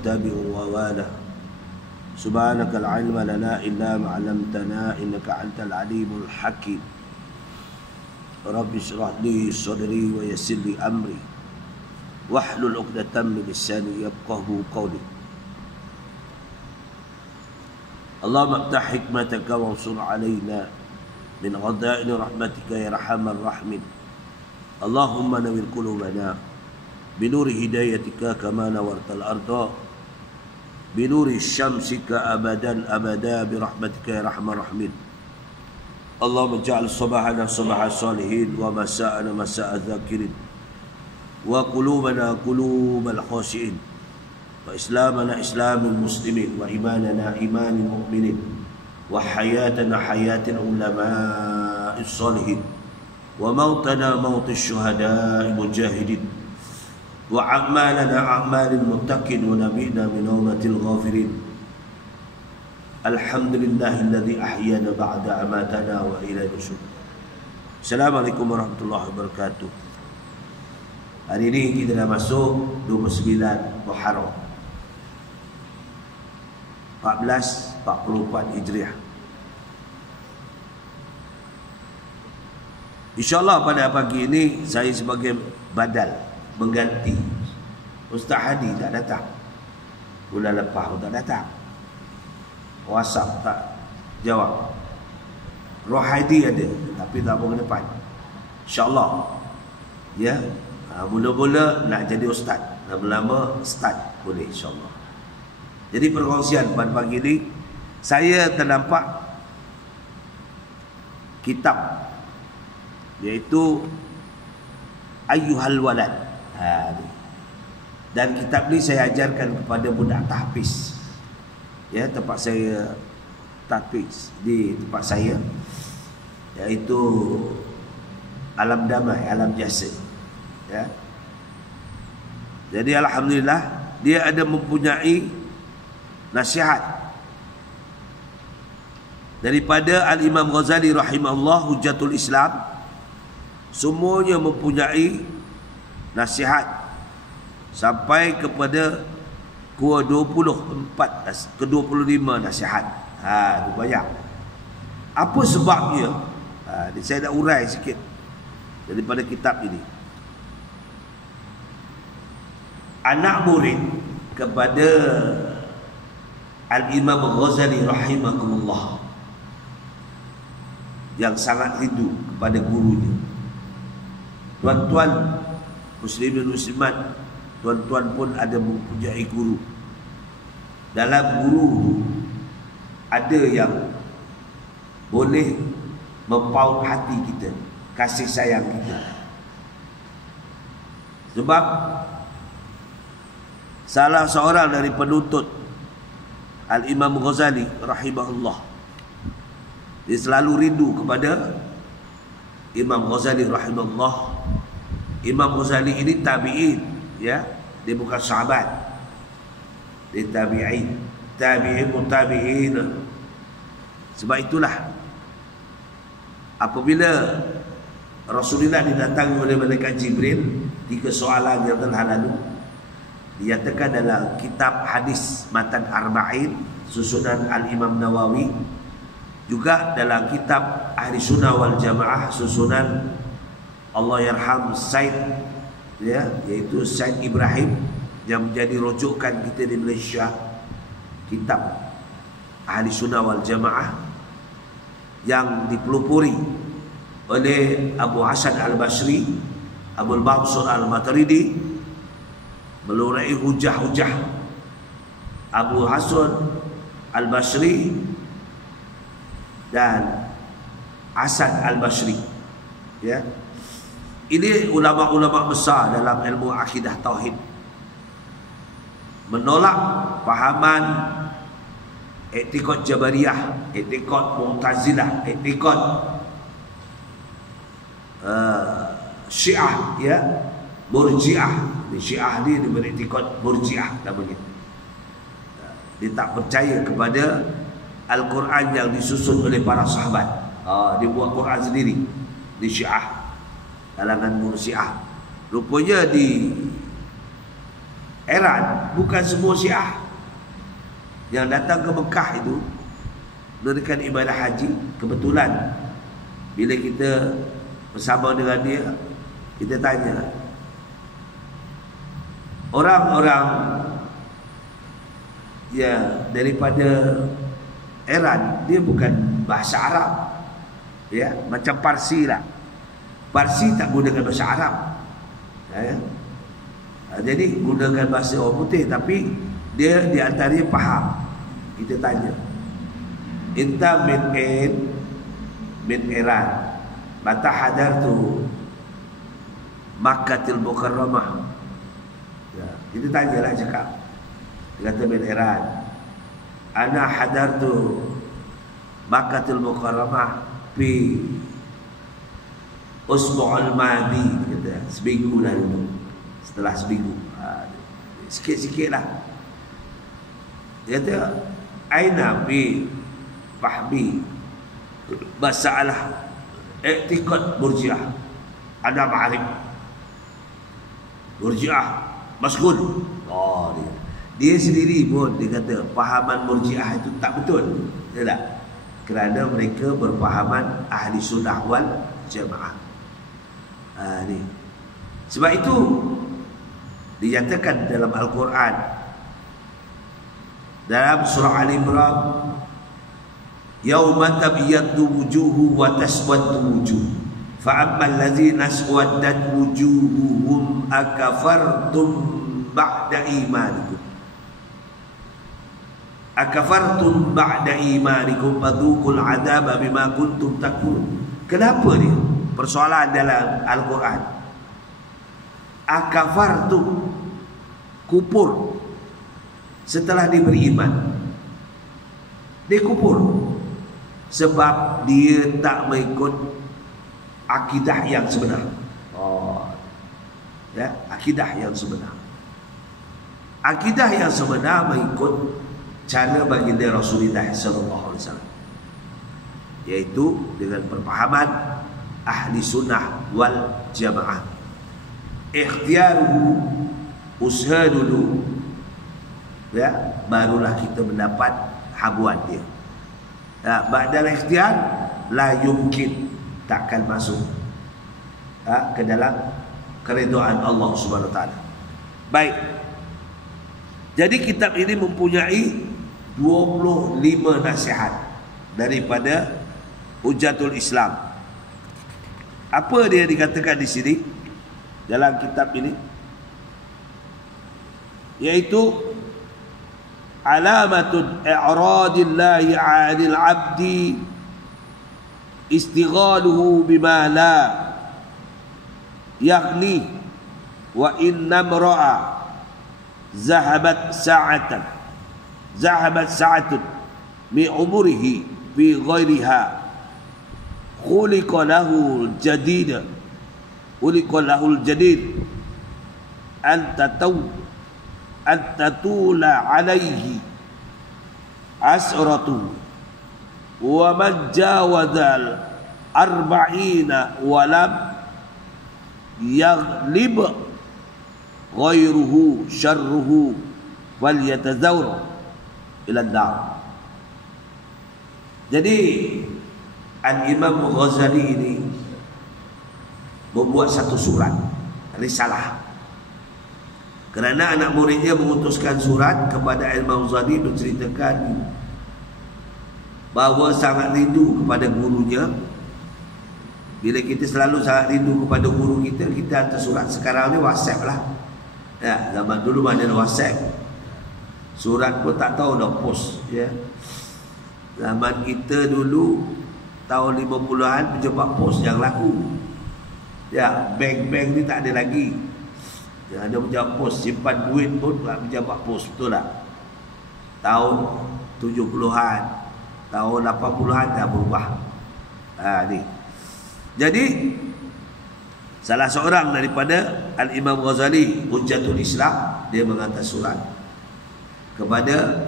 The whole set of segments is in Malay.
واتبعوا وواله. سبحانك لا علم لنا إلا ما علمتنا إنك أنت العليم الحكيم. رب اشرح لي صدري ويسر لي أمري واحلل عقدة من لساني يفقهوا قولي. اللهم افتح حكمتك وانصر علينا من غضائن رحمتك يا أرحم الراحمين. اللهم نور قلوبنا بنور هدايتك كما نورت الأرض بنور شمسك أبدا أبدا برحمتك يا أرحم الراحمين. اللهم اجعل صباحنا صباح الصالحين ومساءنا مساء الذاكرين وقلوبنا قلوب الخاشعين وإسلامنا إسلام المسلمين وإيماننا إيمان المؤمنين وحياتنا حياة العلماء الصالحين وموتنا موت الشهداء المجاهدين وأعمالنا أعمال المتقين ونبينا من نومة الغافرين. الحمد لله الذي أحيانا بعد أماتنا وإلى النشور. Assalamualaikum warahmatullahi wabarakatuh. Hari ini kita dah masuk 29 Muharram 1444 Hijriah. InsyaAllah pada pagi ini saya sebagai badal mengganti Ustaz Hadi tak datang. Bulan lepas pun tak datang. WhatsApp tak jawab. Rohaidi ada tapi tak bulan depan. InsyaAllah ya, mula-mula nak jadi ustaz, lama-lama start boleh insyaAllah. Jadi perkongsian pada pagi ini saya ternampak kitab iaitu Ayyuhal Walad. Dan kitab ni saya ajarkan kepada budak tahfiz. Ya, tempat saya tahfiz di tempat saya iaitu Alam Damai, Alam Jasa. Ya. Jadi alhamdulillah dia ada mempunyai nasihat daripada Al-Imam Ghazali rahimahullah Hujjatul Islam. Semuanya mempunyai nasihat sampai kepada ke-25 nasihat. Itu banyak. Apa sebabnya? Saya nak urai sikit daripada kitab ini. Anak murid kepada Al-Imam Ghazali rahimahullah yang sangat rindu kepada gurunya. Tuan-tuan muslimin muslimat, tuan-tuan pun ada mempunyai guru. Dalam guru ada yang boleh mempaut hati kita, kasih sayang kita. Sebab salah seorang dari penuntut Al-Imam Ghazali rahimahullah, dia selalu rindu kepada Imam Ghazali rahimahullah. Imam Ghazali ini tabi'in, ya, dia bukan sahabat, dia tabi'in, tabi'in mutabi'in. Sebab itulah apabila Rasulullah didatangi oleh malaikat Jibril, 3 soalan yang telah lalu dinyatakan dalam kitab hadis Matan Arba'in susunan Al-Imam Nawawi, juga dalam kitab Ahli Sunnah wal Jamaah susunan Allah yarham Said, ya, iaitu Said Ibrahim yang menjadi rujukan kita di Malaysia, kitab Ahli Sunnah wal Jamaah yang dipelopori oleh Abu Hasan Al-Basri, Abu Mansur Al-Maturidi, melurai hujah-hujah Abu Hasan Al-Basri dan Hasan Al-Basri. Ya. Ini ulama-ulama besar dalam ilmu akidah tauhid, menolak fahaman i'tiqad Jabariyah, i'tiqad Mu'tazilah, i'tiqad Syiah, ya, Murji'ah. Syiah ni dia beriktikad Murji'ah namanya. Dia tak percaya kepada Al-Quran yang disusun oleh para sahabat. Dia buat Quran sendiri. Di Syiah, kalangan Murji'ah. Rupanya di Heran, bukan semua Syiah yang datang ke Mekah itu menunaikan ibadah haji. Kebetulan bila kita bersama dengan dia, kita tanya, orang-orang ya daripada Iran, dia bukan bahasa Arab, ya, macam Parsi lah. Parsi tak gunakan bahasa Arab, ya. Jadi gunakan bahasa orang putih, tapi dia di antaranya faham. Kita tanya, inta min Iran, mata hadartu Makkatil Mukarramah. Ya, kita tanyalah, cakap. Dia kata min Iran. Ana hadartu Makkatil Mukarramah fi usbu'ul madi, kata seminggu lah dulu. Setelah seminggu, sikit-sikit lah. Dia kata, aina fi fahmi masalah i'tiqad Murji'ah, ana ma'arif Murji'ah masghul. Oh, dia sendiri pun dia kata fahaman Murji'ah itu tak betul, ya tak? Kerana mereka berfahaman ahli sunnah wal jamaah. Ni sebab itu dinyatakan dalam Al-Quran, dalam surah Al-Imran, yauma tabyaddu wujuhu wa taswaddu wujuh, fa ammal ladzina aswaddat wujuhuhum akafartum ba'da imanikum fadhuqul adzaba bima kuntum takfurun. Kenapa ni? Persoalan dalam Al-Quran. Akafartum, kufur setelah diberi iman. Dia kufur sebab dia tak mengikut akidah yang sebenar. Ya, akidah yang sebenar. Akidah yang sebenar mengikut cara baginda Rasulullah sallallahu alaihi wasallam, yaitu dengan perpahaman ahli sunnah wal jamaah. Ikhtiaruhu, usaha dulu, ya, barulah kita mendapat habuan dia. Ya, ba'dal ikhtiar la yumkin, takkan masuk ke dalam keridhaan Allah Subhanahu wa taala. Baik. Jadi kitab ini mempunyai 25 nasihat daripada Hujatul Islam. Apa dia dikatakan di sini dalam kitab ini? Yaitu alamatun i'radillahi 'anil 'abdi istighaluhu bima la yaghni wa inna mra'a zahabat sa'atun mi umurihi fi ghairiha khuliqa lahul jadid an tatula alaihi asratu wa man jawazal arba'ina wa lam yaghlib ghairuhu syarruhu wal yatazawr ila an-nar. Jadi Al-Imam Ghazali ini membuat satu surat risalah kerana anak muridnya mengutuskan surat kepada Imam Ghazali menceritakan bahawa sangat rindu kepada gurunya. Bila kita selalu sangat rindu kepada guru kita, kita hantar surat. Sekarang ni WhatsApp lah, ya, zaman dulu mana ada WhatsApp, surat pun tak tahu dah post, ya. Zaman kita dulu tahun 50-an berjumpa pos yang laku. Ya, bank-bank ni tak ada lagi. Yang ada berjumpa pos, simpan duit pun berjumpa pos, betul tak? Tahun 70-an, tahun 80-an dah berubah. Ni. Jadi salah seorang daripada Al-Imam Ghazali, Hujjatul Islam, dia menghantar surat kepada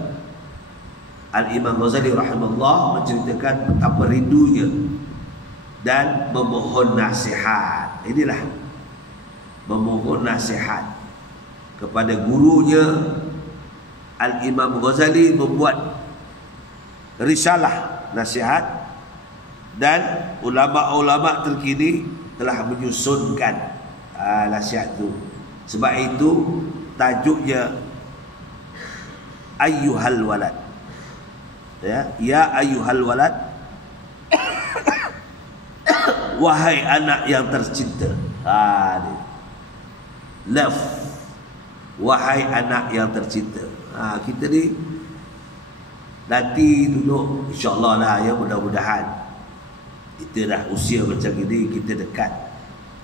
Al-Imam Ghazali rahimahullah menceritakan betapa rindunya dan memohon nasihat. Inilah memohon nasihat kepada gurunya Al-Imam Ghazali membuat risalah nasihat, dan ulama-ulama terkini telah menyusunkan nasihat itu. Sebab itu tajuknya ayyuhal walad, ya ayyuhal walad, wahai anak yang tercinta. Love, wahai anak yang tercinta. Kita ni nanti duduk, insyaAllah lah ya, mudah-mudahan kita dah usia macam ini, kita dekat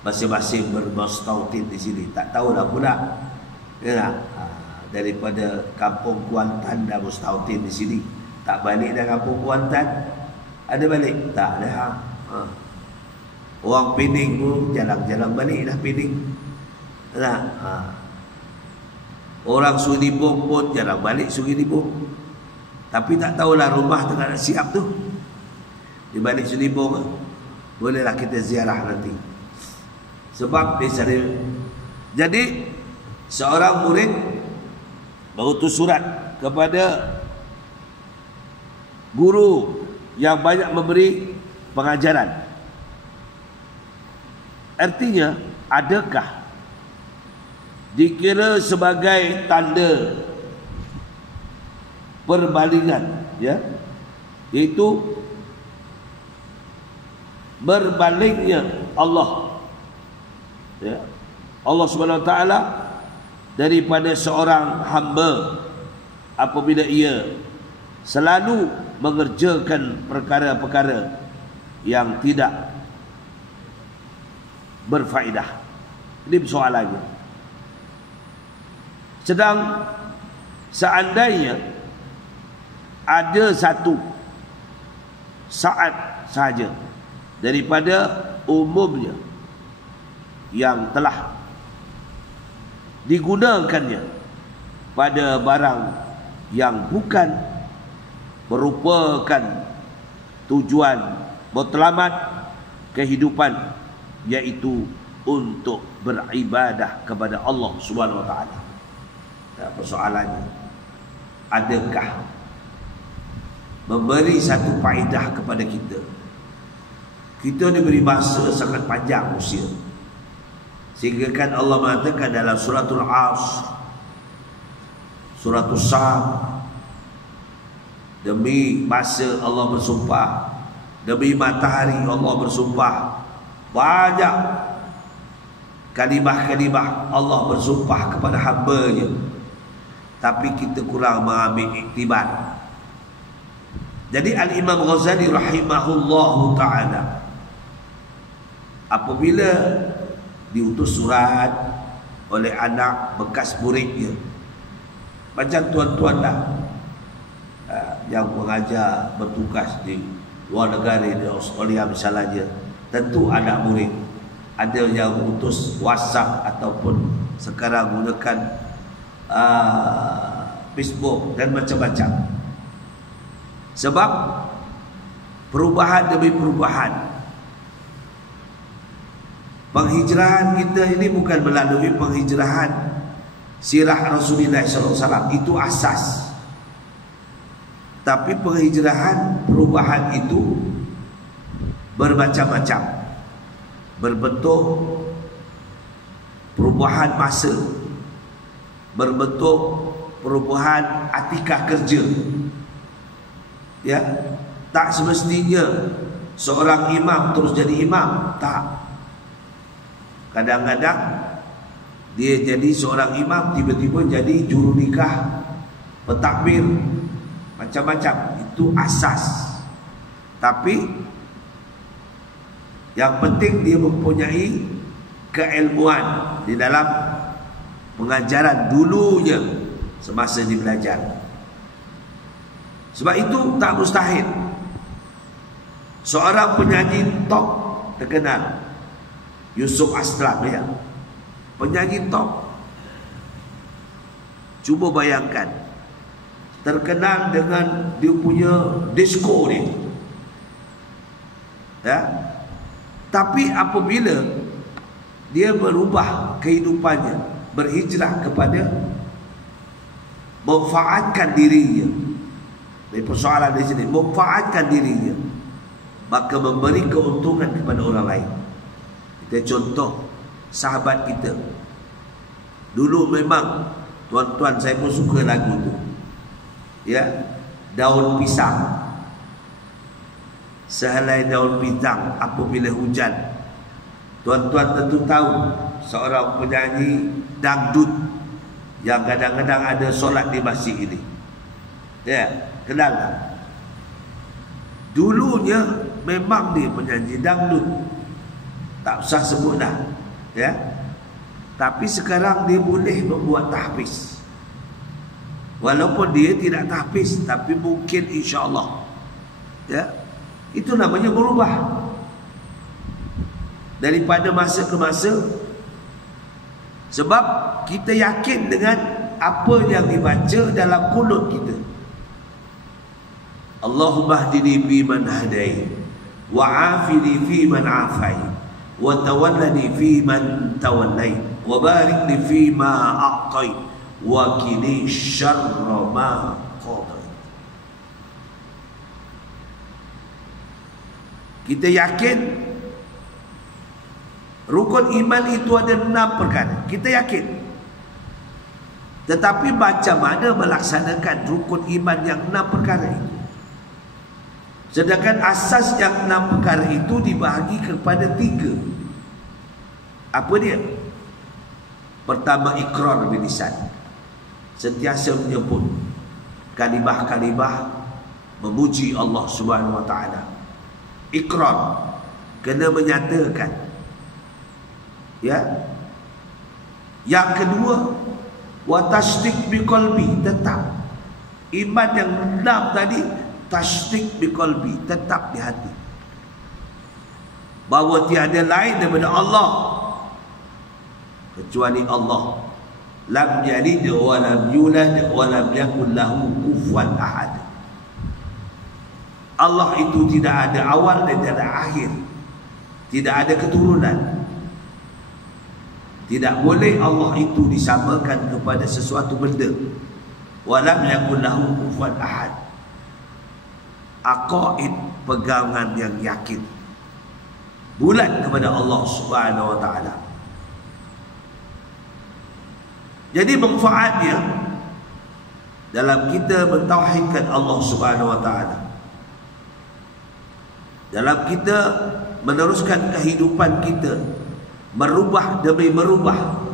masing-masing bermustautin di sini. Tak tahulah pula ya, daripada kampung Kuantan dah mustautin di sini, tak balik dah kampung Kuantan. Ada balik? Tak dah. Orang Pening pun jalan-jalan balik dah Pening. Orang Sungai Libong pun jarang balik Sungai Libong. Tapi tak tahulah rumah tengah nak siap tu di balik Sungai Libong. Bolehlah kita ziarah nanti. Sebab dia sana. Jadi seorang murid mengutus surat kepada guru yang banyak memberi pengajaran. Artinya, adakah dikira sebagai tanda perbandingan, ya, iaitu berbalingnya Allah, ya, Allah Subhanahu Wa Taala daripada seorang hamba apabila ia selalu mengerjakan perkara-perkara yang tidak berfaedah. Ini persoalannya. Sedang seandainya ada satu saat sahaja daripada umumnya yang telah digunakannya pada barang yang bukan merupakan tujuan matlamat kehidupan, yaitu untuk beribadah kepada Allah Subhanahu Wa Taala. Persoalannya, adakah memberi satu faedah kepada kita? Kita diberi masa sangat panjang usia, sehingga kan Allah mengatakan dalam suratul Asr, suratul Sad, demi masa Allah bersumpah, demi matahari Allah bersumpah. Banyak kalimah-kalimah Allah bersumpah kepada hamba-Nya, tapi kita kurang mengambil iktibar. Jadi Al-Imam Ghazali rahimahullahu ta'ala apabila diutus surat oleh anak bekas muridnya, macam tuan-tuan dah yang mengajar bertugas di luar negara, di Australia misalnya, tentu anak murid ada yang utus WhatsApp ataupun sekarang gunakan Facebook dan macam-macam. Sebab perubahan demi perubahan, penghijrahan kita ini bukan melalui penghijrahan sirah Rasulullah SAW, itu asas. Tapi penghijrahan, perubahan itu bermacam-macam, berbentuk perubahan masa, berbentuk perubahan atikah kerja. Ya, tak semestinya seorang imam terus jadi imam, tak. Kadang-kadang dia jadi seorang imam, tiba-tiba jadi juru nikah, pentakbir, macam-macam. Itu asas. Tapi yang penting dia mempunyai keilmuan di dalam pengajaran dulunya semasa dia belajar. Sebab itu tak mustahil seorang penyanyi top terkenal, Yusuf Aslam, ya, penyanyi top, cuba bayangkan, terkenal dengan dia punya disco ni, ya, tapi apabila dia berubah kehidupannya, berhijrah kepada memanfaatkan dirinya. Ini persoalan di sini, memanfaatkan dirinya, maka memberi keuntungan kepada orang lain. Kita contoh sahabat kita. Dulu memang tuan-tuan saya pun suka lagu tu. Ya, daun pisang. Sehelai daun pisang apabila hujan. Tuan-tuan tentu tahu seorang penyanyi dangdut yang kadang-kadang ada solat di masjid ini. Ya, kenal tak? Dulunya memang dia penyanyi dangdut, tak usah sebut dah, ya. Tapi sekarang dia boleh membuat tahfiz. Walaupun dia tidak tahfiz, tapi mungkin insya-Allah, ya, itu namanya berubah daripada masa ke masa. Sebab kita yakin dengan apa yang dibaca dalam qunut kita. Allahumma hdini fi man hadait, wa afini fi man afait, wa tawallani fi man tawallait, wa barik li fi ma a'tait, wa qini syarra ma qadait. Kita yakin rukun iman itu ada 6 perkara. Kita yakin. Tetapi macam mana melaksanakan rukun iman yang 6 perkara itu? Sedangkan asas yang 6 perkara itu dibahagi kepada 3. Apa dia? Pertama, ikrar bil lisan. Sentiasa menyebut kalimah-kalimah memuji Allah Subhanahu wa taala. Ikrar, kena menyatakan. Ya. Yang kedua, wa tasdiq bi qalbi, tetap. Iman yang 6 tadi, tasdiq bi qalbi, tetap di hati bahawa tiada lain daripada Allah kecuali Allah. Lam yalid wa lam yulad wa lam yakul lahu kufuwan ahad. Allah itu tidak ada awal dan tidak ada akhir, tidak ada keturunan. Tidak boleh Allah itu disamakan kepada sesuatu benda. Wa lam yakul lahu kufuwan ahad. Aqaid, pegangan yang yakin, bulat kepada Allah Subhanahu wa taala. Jadi manfaatnya dalam kita mentauhidkan Allah Subhanahu wa taala, dalam kita meneruskan kehidupan kita, merubah demi merubah,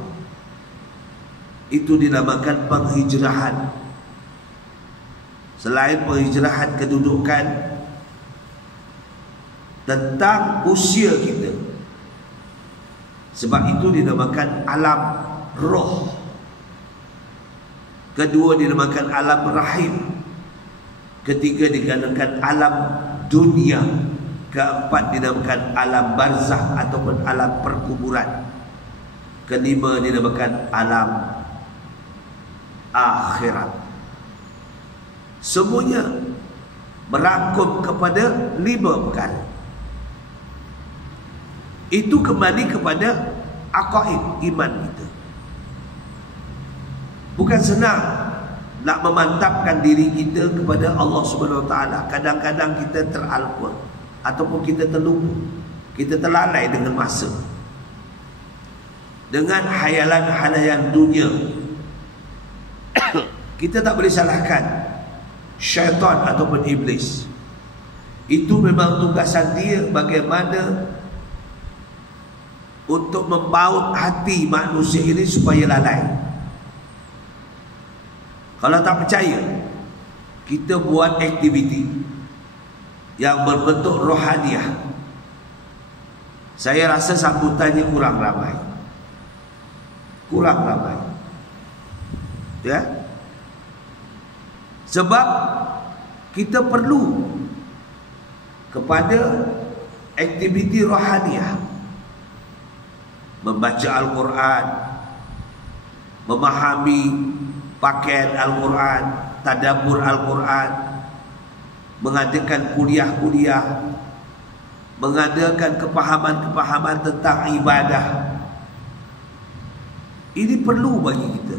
itu dinamakan penghijrahan. Selain penghijrahan kedudukan, tentang usia kita. Sebab itu dinamakan alam roh. Kedua dinamakan alam rahim. Ketiga dinamakan alam dunia. Keempat dinamakan alam barzakh ataupun alam perkuburan. Kelima dinamakan alam akhirat. Semuanya merangkum kepada 5 perkara. Itu kembali kepada aqaid iman kita. Bukan senang nak memantapkan diri kita kepada Allah Subhanahu wa taala. Kadang-kadang kita teralpa ataupun kita terlupa, kita terlalai dengan masa, dengan hayalan-hayalan dunia. Kita tak boleh salahkan syaitan ataupun iblis. Itu memang tugasan dia bagaimana untuk membaut hati manusia ini supaya lalai. Kalau tak percaya, kita buat aktiviti yang berbentuk rohaniah. Saya rasa sambutannya kurang ramai. Kurang ramai. Ya. Sebab kita perlu kepada aktiviti rohaniah. Membaca Al-Quran, memahami pakaian Al-Quran, tadabbur Al-Quran, mengadakan kuliah-kuliah, mengadakan kepahaman-kepahaman tentang ibadah. Ini perlu bagi kita.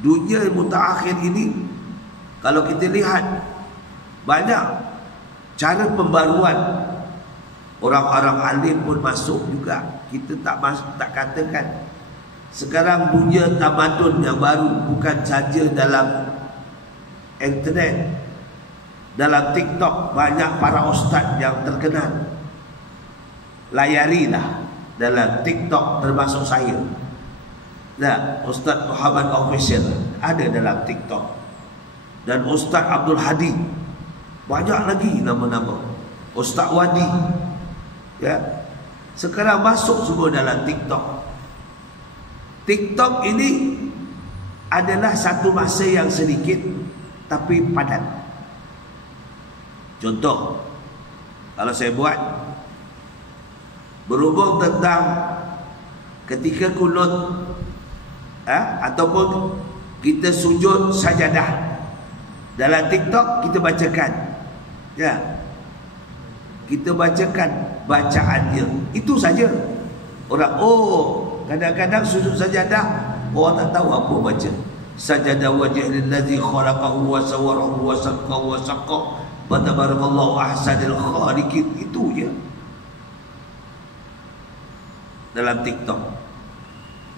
Dunia mutakhir ini, kalau kita lihat, banyak cara pembaruan. Orang-orang alim pun masuk juga. Kita tak katakan. Sekarang dunia tamadun yang baru bukan saja dalam internet, dalam TikTok. Banyak para ustaz yang terkenal. Layarilah dalam TikTok, termasuk saya. Nah, Ustaz Muhammad Official ada dalam TikTok. Dan Ustaz Abdul Hadi. Banyak lagi nama-nama. Ustaz Wadi. Ya. Sekarang masuk semua dalam TikTok. TikTok ini adalah satu masa yang sedikit tapi padat. Contoh, kalau saya buat berhubung tentang ketika kunut, ataupun kita sujud sajadah, dalam TikTok kita bacakan, ya, kita bacakan bacaannya, itu saja. Orang, kadang-kadang sujud sajadah orang tak tahu apa baca. Sajadah wajh lillazi khalaqahu wa sawwarahu wa saqqahu wa saqqa wa tabarakallahu ahsanul khaliqin. Itu je dalam TikTok.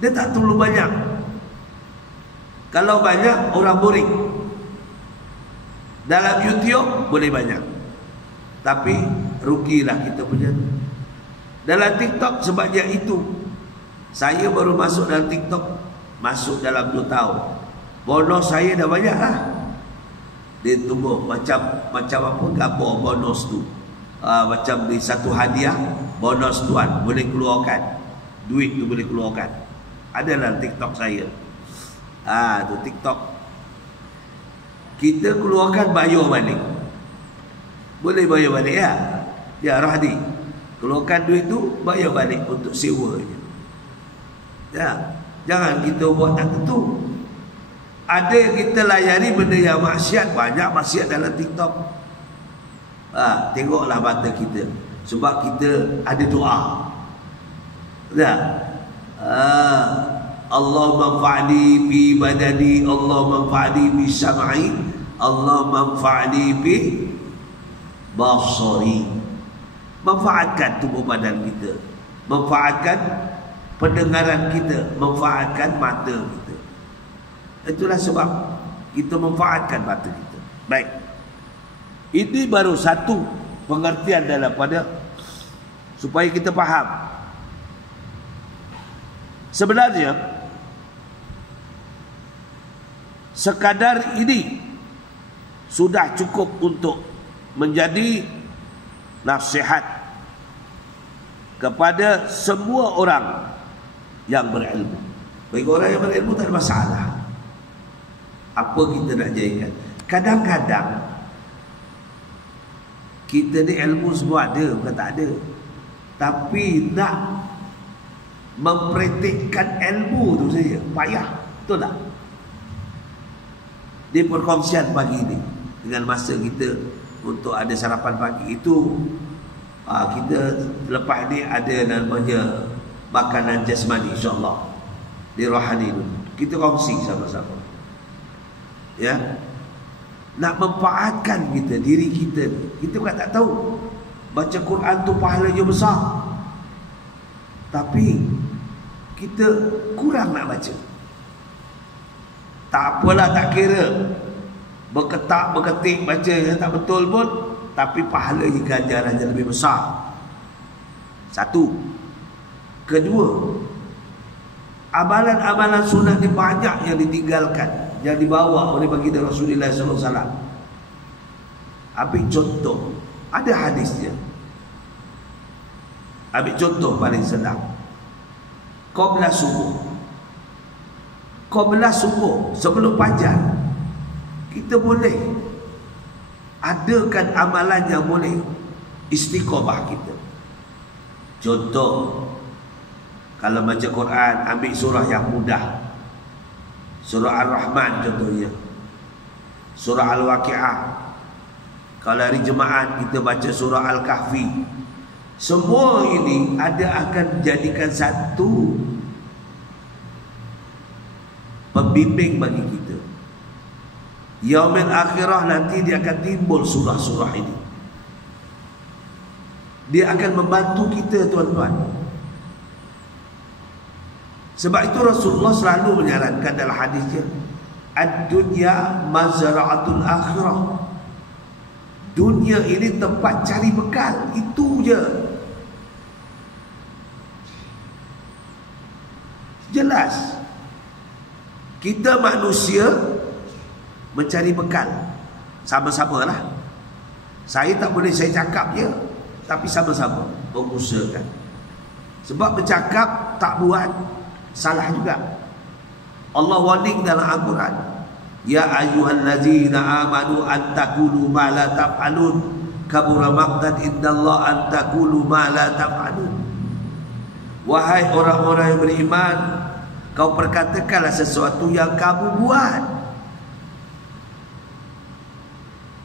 Dia tak perlu banyak. Kalau banyak, orang boring. Dalam YouTube boleh banyak, tapi rugilah kita punya. Dalam TikTok sebabnya itu, saya baru masuk dalam TikTok, masuk dalam 2 tahun. Bonus saya dah banyak lah. Dia tumbuh macam apa gambar bonus tu. Macam di satu hadiah, bonus tuan boleh keluarkan. Duit tu boleh keluarkan. Ada dalam TikTok saya. Tu TikTok. Kita keluarkan bayar balik. Boleh bayar balik ya? Ya Rahdi. Keluarkan duit tu bayar balik untuk sewa je. Ya. Jangan kita buat tak tentu. Ada yang kita layani benda yang maksiat. Banyak maksiat dalam TikTok. Tengoklah mata kita. Sebab kita ada doa. Ya. Allah manfa'ni bi badani, Allah manfa'ni bi sam'i, Allah manfa'ni bi basari. Manfaatkan tubuh badan kita, manfaatkan pendengaran kita, manfaatkan mata kita. Itulah sebab kita manfaatkan mata kita. Baik. Ini baru satu pengertian daripada supaya kita faham. Sebenarnya sekadar ini sudah cukup untuk menjadi nasihat kepada semua orang yang berilmu. Bagi orang yang berilmu tak ada masalah. Apa kita nak jadikan? Kadang-kadang kita ni ilmu semua ada, bukan tak ada. Tapi nak mempraktikkan ilmu tu saja payah, betul tak? Di perkongsian pagi ini dengan masa kita untuk ada sarapan pagi itu, kita lepas ni ada namanya makanan jasmani, insyaAllah di rohani dulu kita kongsi sama-sama, ya. Nak mempaatkan kita, diri kita. Kita bukan tak tahu baca Quran tu pahalanya besar, tapi kita kurang nak baca. Tak apalah, tak kira berketak berketik baca yang tak betul pun, tapi pahalanya ganjarannya lebih besar. Satu. Kedua, amalan-amalan sunat ni banyak yang ditinggalkan, yang dibawa oleh baginda Rasulullah SAW. Ambil contoh, ada hadisnya. Ambil contoh paling senang. Qabla subuh, sebelum fajar, kita boleh adakan amalan yang boleh istiqamah kita. Contoh, kalau baca Quran, ambil surah yang mudah. Surah Ar-Rahman contohnya, surah Al-Waqi'ah. Kalau hari Jumaat kita baca surah Al-Kahfi. Semua ini ada akan jadikan satu pembimbing bagi kita. Yaumil akhirah nanti dia akan timbul surah-surah ini. Dia akan membantu kita tuan-tuan. Sebab itu Rasulullah selalu menyarankan dalam hadisnya, ad-dunya mazra'atul akhirah. Dunia ini tempat cari bekal, itu je. Jelas. Kita manusia mencari bekal. Sama-sama lah. Saya tak boleh saya cakap je, tapi sama-sama mengusahakan. Sebab bercakap tak buat, salah juga. Allah warning dalam Al-Quran, ya ayyuhallazina amanu an taqulu ma la taf'alun kabura maqtan indallah an taqulu ma la taf'alun. Wahai orang-orang yang beriman, kau perkatakanlah sesuatu yang kamu buat.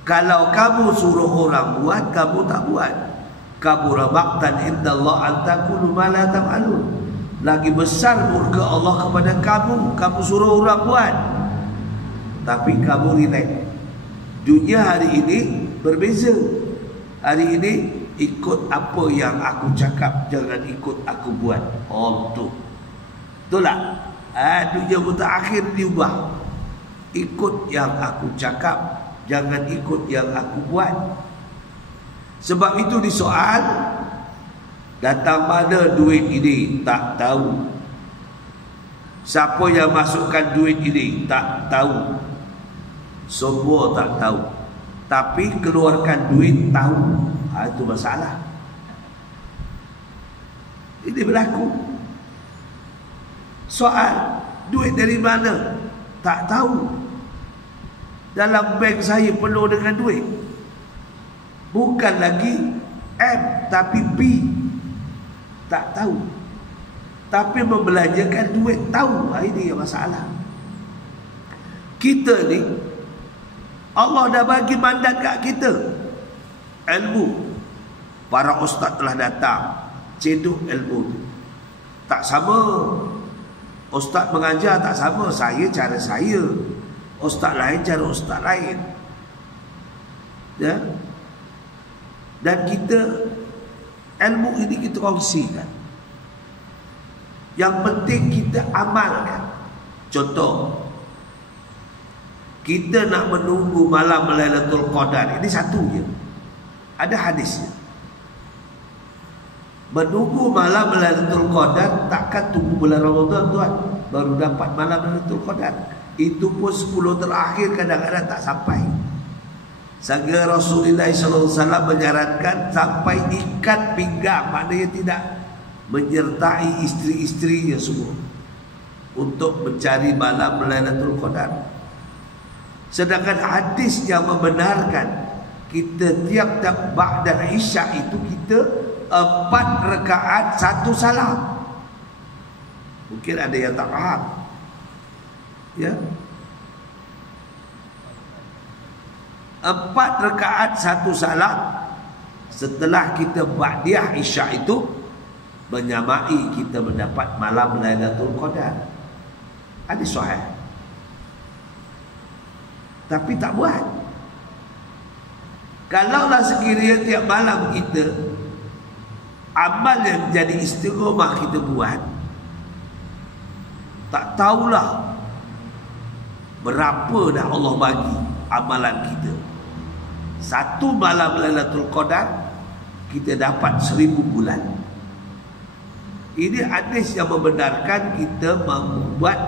Kalau kamu suruh orang buat, kamu tak buat. Kabura maqtan indallah an taqulu ma la taf'alun. Lagi besar murka Allah kepada kamu, kamu suruh orang buat tapi kamu relax. Dunia hari ini berbeza. Hari ini ikut apa yang aku cakap, jangan ikut aku buat. Oh tu, betul tak? Dunia mutakhir diubah. Ikut yang aku cakap, jangan ikut yang aku buat. Sebab itu disoal, datang mana duit ini tak tahu. Siapa yang masukkan duit ini tak tahu. Semua tak tahu. Tapi keluarkan duit tahu. Itu masalah. Ini berlaku. Soal, duit dari mana? Tak tahu. Dalam bank saya penuh dengan duit. Bukan lagi M tapi B. Tak tahu. Tapi membelanjakan duit tahu. Ini yang masalah. Kita ni, Allah dah bagi mandat kat kita. Ilmu. Para ustaz telah datang cedok ilmu. Tak sama. Ustaz mengajar tak sama. Saya cara saya, ustaz lain cara ustaz lain. Ya. Dan kita, ilmu ini kita kongsikan. Yang penting kita amalkan. Contoh, kita nak menunggu malam Lailatul Qadar. Ini satu je. Ada hadisnya. Menunggu malam Lailatul Qadar, takkan tunggu bulan Ramadan tuan baru dapat malam Lailatul Qadar. Itu pun 10 terakhir kadang-kadang tak sampai. Sehingga Rasulullah SAW menyarankan sampai ikat pinggang, maknanya tidak menyertai isteri-isterinya semua untuk mencari malam Lailatul Qadar. Sedangkan hadis yang membenarkan kita tiap-tiap ba'da Isya itu kita 4 rakaat 1 salam. Mungkin ada yang tak faham. Ya. 4 rakaat 1 salam setelah kita ba'diyah Isya itu menyamai kita mendapat malam Lailatul Qadar. Hadis sahih. Tapi tak buat. Kalaulah sekiranya tiap malam kita amal yang jadi istiqomah kita buat, tak tahulah berapa dah Allah bagi amalan kita. 1 malam Lailatul Qadar kita dapat 1000 bulan. Ini hadis yang membenarkan kita membuat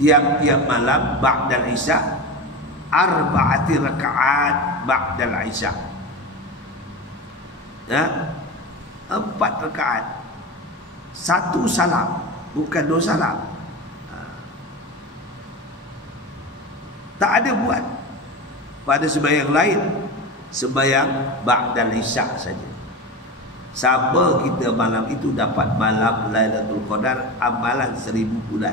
tiap-tiap malam ba'dal Isya 4 rakaat ba'dal Isya. Ya, 4 rakaat 1 salam, bukan 2 salam. Tak ada buat pada sembahyang lain, sembahyang ba'dal Isya saja. Sama kita malam itu dapat malam Lailatul Qadar, amalan 1000 bulan.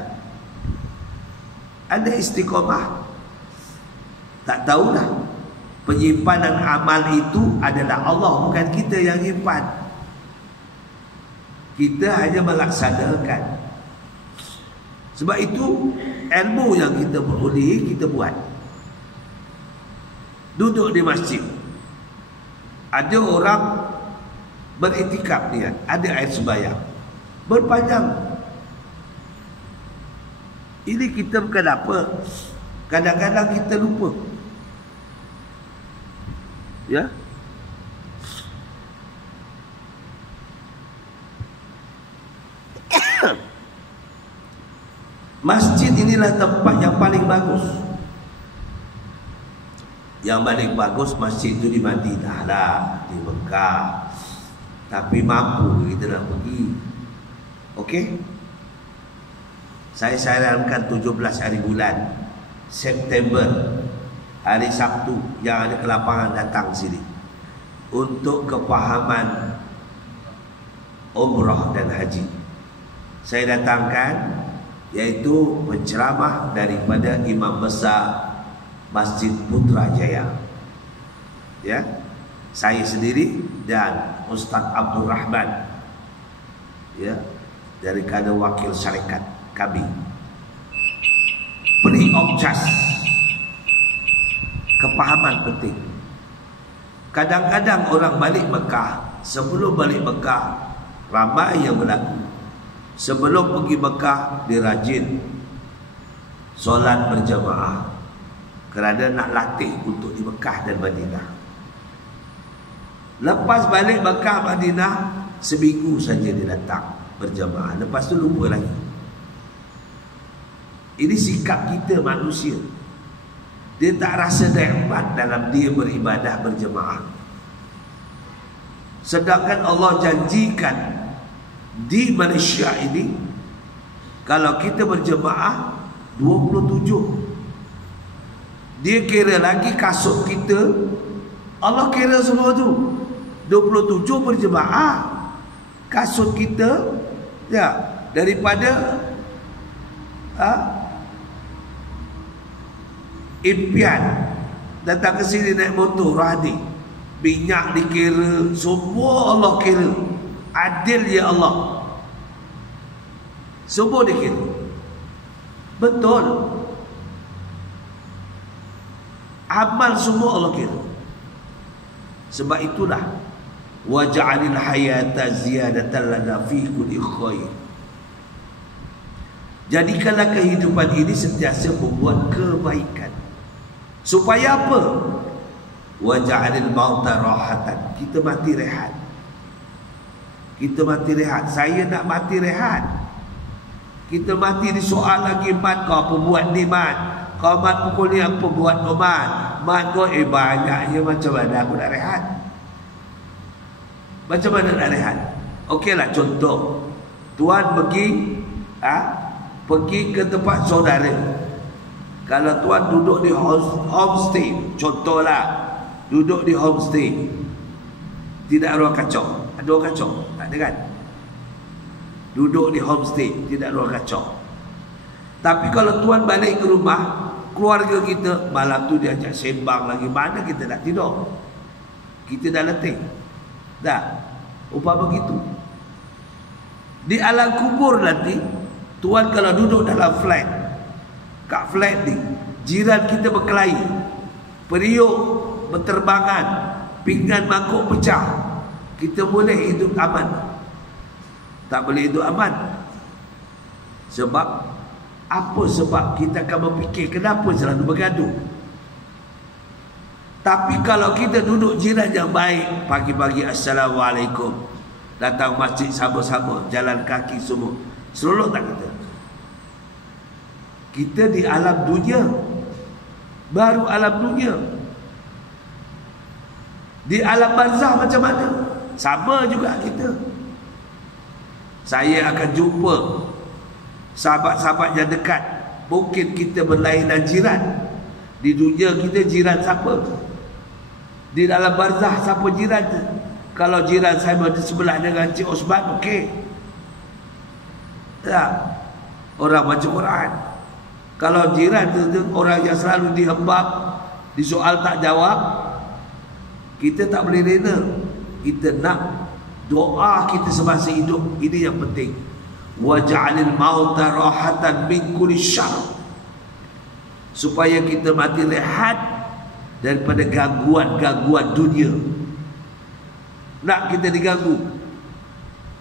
Ada istiqomah. Tak tahulah. Penyimpanan amal itu adalah Allah, bukan kita yang nyimpan. Kita hanya melaksanakan. Sebab itu ilmu yang kita peroleh kita buat. Duduk di masjid, ada orang beriktikaf niat, ada air sembahyang berpanjang. Ini kita bukan apa, kadang-kadang kita lupa, ya. Masjid inilah tempat yang paling bagus. Yang paling bagus masjid itu di Madinah lah, di Mekah. Tapi mampu kita nak pergi. Okey? Saya sarankan 17 hari bulan September, hari Sabtu, yang ada kelapangan datang sini untuk kepahaman umrah dan haji. Saya datangkan yaitu penceramah daripada Imam Besar Masjid Putrajaya, ya, saya sendiri dan Ustaz Abdul Rahman, ya, dari kader wakil syarikat kami. Free of charge. Kepahaman penting. Kadang-kadang orang balik Mekah, sebelum balik Mekah ramai yang berlaku. Sebelum pergi Mekah dia rajin solat berjamaah kerana nak latih untuk di Mekah dan Madinah. Lepas balik Mekah Madinah, seminggu saja dia datang berjamaah, lepas tu lupa lagi. Ini sikap kita manusia. Dia tak rasa nikmat dalam dia beribadah berjamaah. Sedangkan Allah janjikan di Malaysia ini, kalau kita berjemaah 27, dia kira lagi kasut kita, Allah kira semua tu 27 berjemaah. Kasut kita, ya, daripada impian datang ke sini naik motor Rahdi, minyak dikira, semua Allah kira. Adil ya Allah, semua dikira betul. Amal semua Allah kira. Sebab itulah wa ja'alil hayata ziyadatan lana fi kulli khair. Jadikanlah kehidupan ini sentiasa membuat kebaikan. Supaya apa? Wa ja'alil mauta rahatan. Kita mati rehat. Kita mati rehat. Saya nak mati rehat. Kita mati disoal lagi, mat kau apa buat ni mat? Kau mat pukul ni apa buat kau mat? Mat kau banyaknya, macam mana aku nak rehat? Macam mana nak rehat? Okeylah contoh. Tuan pergi pergi ke tempat saudara. Kalau tuan duduk di homestay, contohlah duduk di homestay, tidak ada orang kacau. Ada orang kacau? Tak ada kan? Duduk di homestay, tidak ada orang kacau. Tapi kalau tuan balik ke rumah, keluarga kita malam tu dia ajak sembang lagi, mana kita nak tidur? Kita dah letih. Dah. Umpama begitu. Di alam kubur nanti, tuan kalau duduk dalam flat, kat flat ni, jiran kita berkelahi, periuk berterbangan, pinggan mangkuk pecah, kita boleh hidup aman? Tak boleh hidup aman. Sebab apa? Sebab kita akan berfikir kenapa selalu bergaduh. Tapi kalau kita duduk jiran yang baik, pagi-pagi Assalamualaikum, datang masjid sama-sama, jalan kaki semua, seronok tak kita? Kita di alam dunia, baru alam dunia. Di alam barzah macam mana? Sama juga kita. Saya akan jumpa sahabat-sahabat yang dekat. Mungkin kita berlainan jiran. Di dunia kita jiran siapa? Di dalam barzah siapa jiran? Kalau jiran saya berada sebelah dengan Cik Osman, okey. Tak. Orang baca Quran. Kalau jiran tu orang yang selalu dihembap, disoal tak jawab, kita tak boleh rela. Kita nak doa kita semasa hidup. Ini yang penting. Wa ja'alil mauta rahatan min kulli syarr. supaya kita mati rehat daripada gangguan-gangguan dunia. Nak kita diganggu,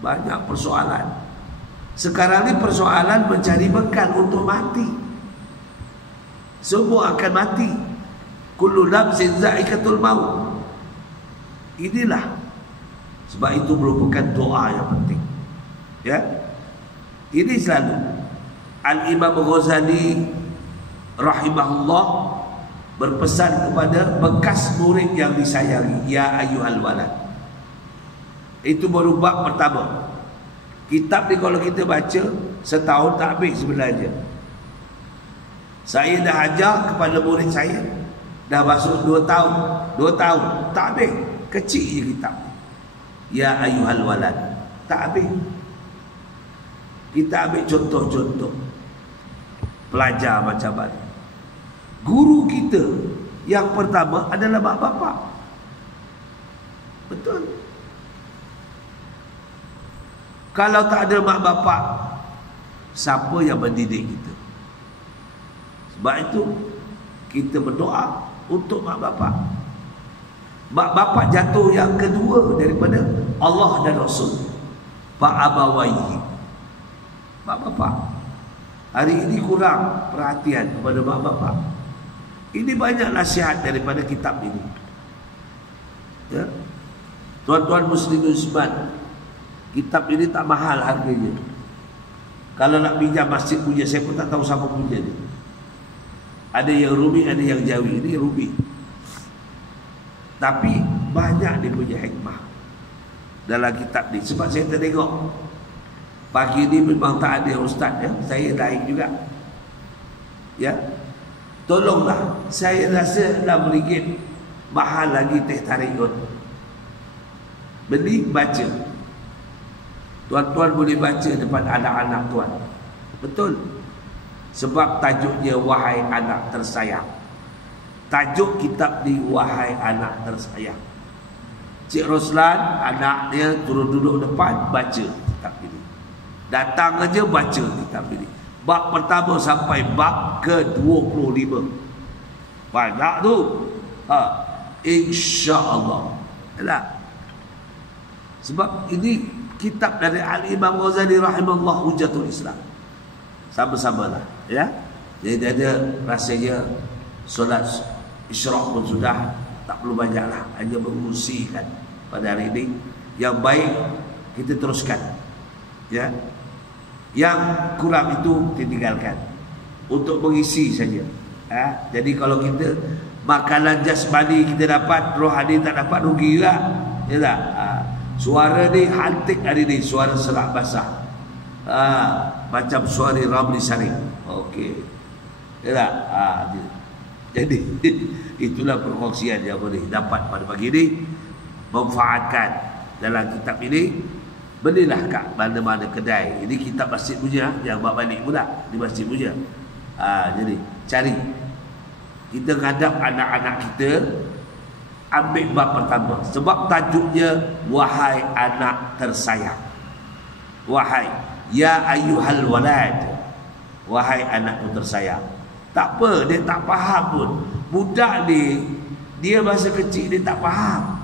banyak persoalan. Sekarang ni persoalan mencari bekal untuk mati. Semua akan mati. Kullu nafsin za'iqatul maut. Inilah. Sebab itu merupakan doa yang penting. Ya. Ini selalu Al-Imam Ghazali rahimahullah berpesan kepada bekas murid yang disayangi, ya ayyuhal walad. Itu baru bab pertama. Kitab ni kalau kita baca setahun tak habis sebenarnya. Saya dah ajar kepada murid saya, dah masuk 2 tahun. 2 tahun tak habis. Kecil je kitab. Ya ayyuhal walad. Tak habis. Kita ambil contoh-contoh pelajar macam mana. Guru kita yang pertama adalah mak bapak. Betul. Kalau tak ada mak bapak, siapa yang mendidik kita? Sebab itu kita berdoa untuk mak bapak. Mak bapak jatuh yang kedua daripada Allah dan Rasul. Pak abawaihi. Mak bapak. Hari ini kurang perhatian kepada mak bapak. Ini banyak nasihat daripada kitab ini. Ya. Tuan-tuan muslimin muslimat, kitab ini tak mahal harganya. Kalau nak pinjam masjid punya, saya pun tak tahu siapa punya ni. Ada yang Rumi, ada yang Jawi. Ini Rumi. Tapi banyak dia punya hikmah dalam kitab ni. Sebab saya tengok pagi ni memang tak ada ustaz ya. Saya naik juga. Ya. Tolonglah. Saya rasa RM6 mahal lagi teh tarik on. Beli, baca. Tuan-tuan boleh baca depan anak-anak tuan. Betul. Sebab tajuknya wahai anak tersayang. Tajuk kitab ni wahai anak tersayang. Cik Roslan anaknya turun duduk depan baca kitab ini. Datang aja baca kitab ini. Bab pertama sampai bab ke-25. Banyak tu. InsyaAllah. Yalah. Sebab ini kitab dari Al-Imam Ghazali rahimahullah Hujjatul Islam. Sama-samalah. Ya. Jadi ada rasanya solat Isyraq pun sudah tak perlu banyaklah, hanya mengusikan pada hari ini. Yang baik kita teruskan. Ya. Yang kurang itu ditinggalkan untuk mengisi saja. Jadi kalau kita makanan jasmani kita dapat, rohani tak dapat, rugi juga. Yalah. Suara ni hantik hari ni, suara serak basah. Macam suara Ramli Sarif. Okey. Yalah. Jadi itulah perkongsian yang boleh dapat pada pagi ini. Manfaatkan dalam kitab ini. Belilah kat mana-mana kedai. Ini kitab masjid punya, yang buat balik pula di masjid punya. Jadi cari. Kita ngadap anak-anak kita, ambil bab pertama. Sebab tajuknya wahai anak tersayang. Wahai ya ayyuhal walad. Wahai anakku tersayang. Tak apa, dia tak faham pun. Budak ni, dia masa kecil dia tak faham.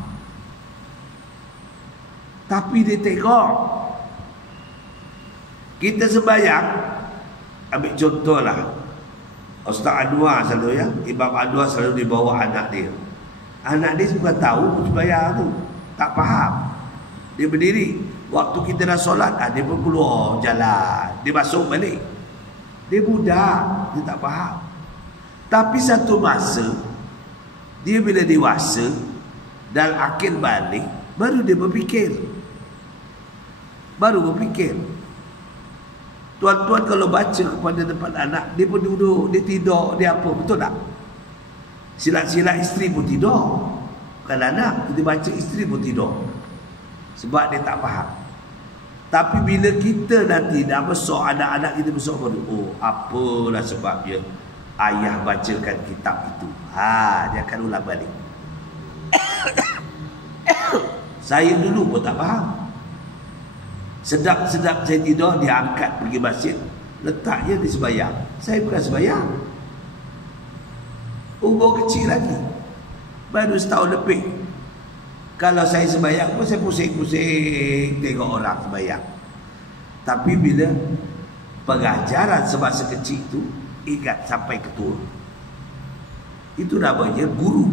Tapi dia tengok. Kita sembahyang, ambil contohlah Ustaz Anwar selalu ya, Imam Anwar selalu dibawa anak dia. Anak dia bukan tahu sembahyang tu, tak faham. Dia berdiri, waktu kita dah solat, dia pun keluar jalan, dia masuk balik. Dia budak, dia tak faham. Tapi satu masa dia bila dewasa dan akhir balik, baru dia berfikir. Baru berfikir. Tuan-tuan kalau baca kepada depan anak, dia pun duduk, dia tidur, dia apa, betul tak? Silat-silat isteri pun tidur. Bukan anak, kita baca isteri pun tidur. Sebab dia tak faham. Tapi bila kita nanti dah besar, anak-anak kita besar baru, oh apalah sebabnya ayah bacakan kitab itu. Dia akan ulang balik. Saya dulu pun tak faham. Sedap-sedap saya tidur, dia angkat pergi masjid, letaknya di sembahyang. Saya bukan sembahyang. Umur kecil lagi, baru setahun lebih. Kalau saya sembahyang pun saya pusing-pusing tengok orang sembahyang. Tapi bila pengajaran semasa kecil itu ingat sampai ke tua, itu namanya guru.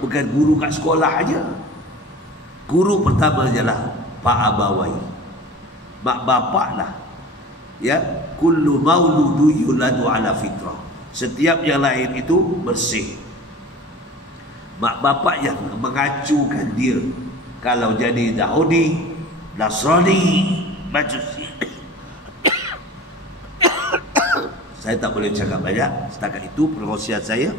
Bukan guru kat sekolah aja. Guru pertama ialah Pak Abawai, mak bapak lah. Ya, kullu mauludu yuladu ala fitrah. Setiap yang lahir itu bersih. Mak bapak yang mengacukan dia. Kalau jadi Yahudi, Nasrani, Majusi. Saya tak boleh cakap banyak. Setakat itu perkongsian saya.